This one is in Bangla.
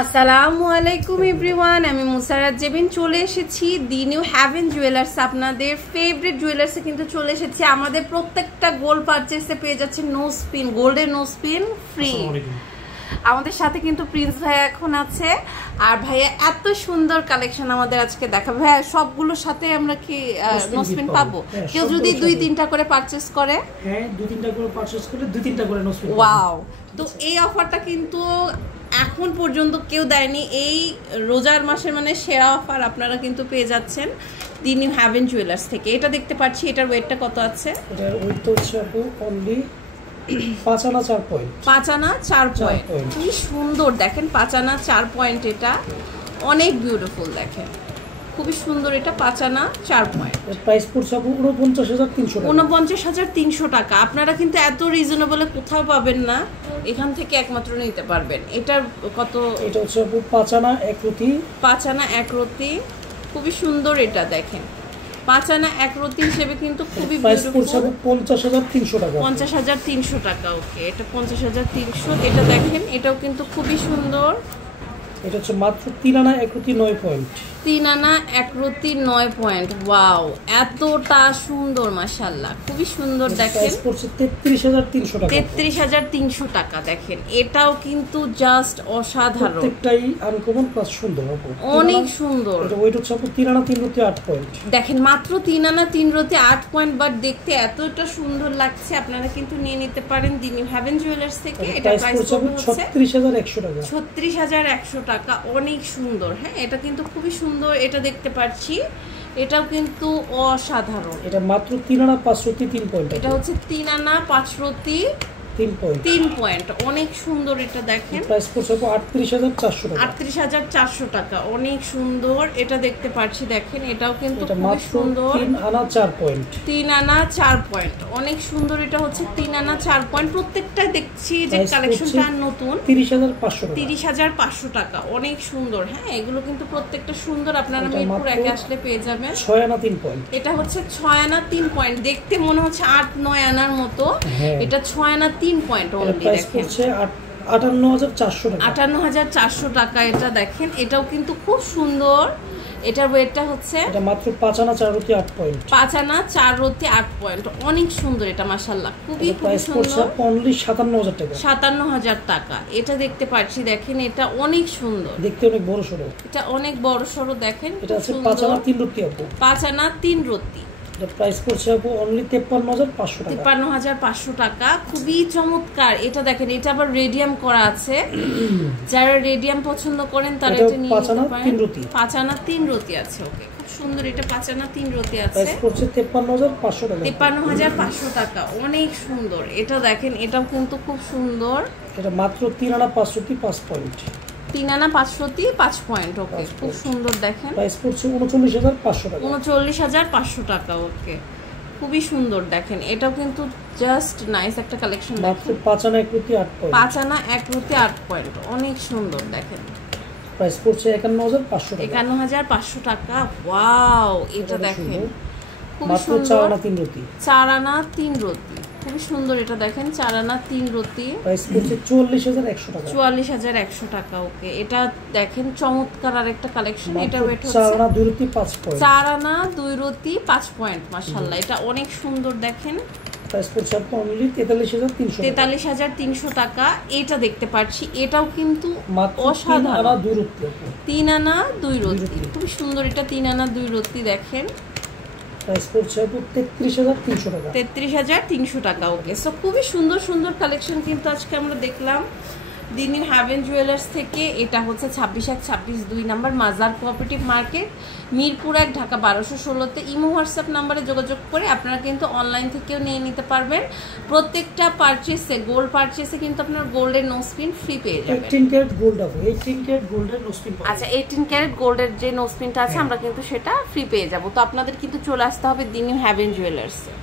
আসসালামু আলাইকুম এভরিওয়ান, আমি মুসারাত জেবিন চলে এসেছি দি নিউ হ্যাভেন জুয়েলার্স। আপনাদের ফেভারিট জুয়েলার্সে কিন্তু চলে এসেছি। আমাদের প্রত্যেকটা গোল্ড পারচেসে পেয়ে যাচ্ছে নো স্পিন, গোল্ডের নো স্পিন ফ্রি। আমাদের সাথে কিন্তু প্রিন্স ভাইয়া এখন আছে, আর ভাইয়া এত সুন্দর কালেকশন আমাদের আজকে দেখাবে। ভাইয়া সবগুলোর সাথে আমরা কি নো স্পিন পাবো? কেউ যদি 2-3টা করে পারচেস করে, হ্যাঁ 2-3টা করে পারচেস করে 2-3টা করে নো স্পিন। ওয়াও! তো এই অফারটা কিন্তু এখন পর্যন্ত কেউ দেয়নি। এই রোজার মাসের মানে সেরা অফার আপনারা কিন্তু পেয়ে যাচ্ছেন দি নিউ হ্যাভেন জুয়েলার্স থেকে। এটা দেখতে পাচ্ছি, এটার ওয়েটটা কত আছে? এটার ওয়েট হচ্ছে আপু অনলি 5 আনা 4 পয়েন্ট। 5 আনা 4 পয়েন্ট। কি সুন্দর দেখেন, 5 আনা 4 পয়েন্ট। এটা অনেক বিউটিফুল, দেখেন খুবই সুন্দর। এটা 5 আনা 4 পয়েন্ট। এর প্রাইস পড়ছে আপু 49,300 টাকা। 49,300 টাকা। আপনারা কিন্তু এত রিজনেবলে কোথাও পাবেন না, এখান থেকে একমাত্র নিতে পারবেন। এটার কত? এটা হচ্ছে আপু 5 আনা 1 রতি। 5 আনা 1 রতি, খুবই সুন্দর। এটা দেখেন 5 আনা 1 রতি হিসেবে কিন্তু খুবই বিউটিফুল। 50,300 টাকা। 50,300 টাকা। ওকে, এটা 50,300। এটা দেখেন, এটাও কিন্তু খুবই সুন্দর। এটা হচ্ছে মাত্র 3 আনা 1 রতি 9 পয়েন্ট। 3 আনা 1 রতি 9 পয়েন্ট। ওয়াও, এতটা সুন্দর, মাশাআল্লাহ, খুবই সুন্দর। দেখেন প্রাইস পড়ছে 33,300 টাকা। 33,300 টাকা। দেখেন এটাও কিন্তু জাস্ট অসাধারণ, প্রত্যেকটাই আনকমন প্লাস সুন্দর আপু, অনেক সুন্দর। এটা ওয়েট হচ্ছে আপু 3 আনা 3 রতি 8 পয়েন্ট। দেখেন মাত্র 3 আনা 3 রতি 8 পয়েন্ট, বাট দেখতে এতটা সুন্দর লাগছে। আপনারা কিন্তু নিয়ে নিতে পারেন দি নিউ হ্যাভেন জুয়েলার্স থেকে। এটা প্রাইস হচ্ছে 36,100 টাকা। 36,100 টাকা। অনেক সুন্দর। হ্যাঁ, এটা কিন্তু খুবই সুন্দর। এটা দেখতে পাচ্ছি, এটাও কিন্তু অসাধারণ। এটা মাত্র 3 আনা 5 রতি 3 পয়েন্ট। এটা হচ্ছে 3 আনা 5 রতি 3 পয়েন্ট। অনেক সুন্দর। এটা দেখেন প্রাইস পড়ছে 38,400 টাকা। 38,400 টাকা। অনেক সুন্দর। এটা দেখতে পাচ্ছি, দেখেন এটাও কিন্তু খুব সুন্দর। 3 আনা 4 পয়েন্ট। 3 আনা 4 পয়েন্ট, অনেক সুন্দর। এটা হচ্ছে 3 আনা 4 পয়েন্ট। প্রত্যেকটা দেখছি যে কালেকশনটা নতুন। 30,500 টাকা। 30,500 টাকা। অনেক সুন্দর। হ্যাঁ, এগুলো কিন্তু প্রত্যেকটা সুন্দর। আপনারা মিরপুর 1 আসলে পেয়ে যাবেন। 6 আনা 3 পয়েন্ট। এটা হচ্ছে 6 আনা 3 পয়েন্ট। দেখতে মনে হচ্ছে 8-9 আনার মতো। এটা 6 আনা 3 পয়েন্ট অনলি। দেখেন 58,400 টাকা। 58,400 টাকা। এটা দেখেন, এটাও কিন্তু খুব সুন্দর। এটার ওয়েটটা হচ্ছে এটা মাত্র 5 আনা 4 রতি 8 পয়েন্ট। 5 আনা 4 রতি 8 পয়েন্ট। অনেক সুন্দর। এটা মাশাআল্লাহ খুবই সুন্দর। অনলি 57,000 টাকা। 57,000 টাকা। এটা দেখতে পাচ্ছি, দেখেন এটা অনেক সুন্দর। দেখতে অনেক বড় সরো। এটা অনেক বড় সরো। দেখেন এটা আছে 5 আনা 3 রতি আপু। 5 আনা 3 রতি। এটা প্রাইস পড়ছে আপু অনলি 53,500 টাকা। 53,500 টাকা। খুবই চমৎকার। এটা দেখেন, এটা আবার রেডিয়াম করা আছে। যারা রেডিয়াম পছন্দ করেন তারা এটা নিয়ে নিতে পারেন। 5 আনা 3 রতি আছে। ওকে, খুব সুন্দর। এটা 5 আনা 3 রতি আছে। প্রাইস পড়ছে 53,500 টাকা। 53,500 টাকা। অনেক সুন্দর। এটা দেখেন, এটাও কিন্তু খুব সুন্দর। এটা মাত্র 3 আনা 5 রতি 5 পয়েন্ট। 3 আনা 5 রতি 5 পয়েন্ট। ওকে, খুব সুন্দর। দেখেন প্রাইস পড়ছে 39,500 টাকা। 39,500 টাকা। ওকে, খুবই সুন্দর। দেখেন এটাও কিন্তু জাস্ট নাইস একটা কালেকশন। মাত্র 5 আনা 1 রতি 8 পয়েন্ট। 5 আনা 1 রতি 8 পয়েন্ট। অনেক সুন্দর। দেখেন প্রাইস পড়ছে 51,500 টাকা। 51,500 টাকা। ওয়াও! এটা দেখেন খুব সুন্দর। 4 আনা 3 রতি। 4 আনা 3 রতি, খুব সুন্দর। এটা দেখেন 4 আনা 3 রতি। প্রাইস পড়ছে 44,100 টাকা। 44,100 টাকা। ওকে, এটা দেখেন চমৎকার আরেকটা কালেকশন। এটা ওয়েট হচ্ছে 4 আনা 2 রতি 5 পয়েন্ট। 4 আনা 2 রতি 5 পয়েন্ট। মাশাআল্লাহ, এটা অনেক সুন্দর। দেখেন প্রাইস পড়ছে অনলি 43,300 টাকা। 43,300 টাকা। এটা দেখতে পাচ্ছি, এটাও কিন্তু অসাধারণ। 3 আনা 2 রতি। 3 আনা 2 রতি, খুব সুন্দর। এটা 3 আনা 2 রতি। দেখেন প্রাইস পড়ছে 33,300 টাকা। 33,300 টাকা। ওকে, সো খুবই সুন্দর সুন্দর কালেকশন কিন্তু আজকে আমরা দেখলাম দি নিউ হ্যাভেন জুয়েলার্স থেকে। এটা হচ্ছে 26/1 2 নাম্বার মাজার কোঅপারেটিভ মার্কেট, মিরপুর 1, ঢাকা 1216-তে। ইমো হোয়াটসঅ্যাপ নাম্বারে যোগাযোগ করে আপনারা কিন্তু অনলাইন থেকেও নিয়ে নিতে পারবেন। প্রত্যেকটা পারচেসে, গোল্ড পারচেসে কিন্তু আপনার গোল্ডের নো স্পিন ফ্রি পেয়ে যাবেন। 18 ক্যারেট গোল্ড আছে, 18 ক্যারেট গোল্ডের নো স্পিন। আচ্ছা, 18 ক্যারেট গোল্ডের যে নো স্পিনটা আছে আমরা কিন্তু সেটা ফ্রি পেয়ে যাব। তো আপনাদের কিন্তু চলে আসতে হবে দি নিউ হ্যাভেন জুয়েলার্সে।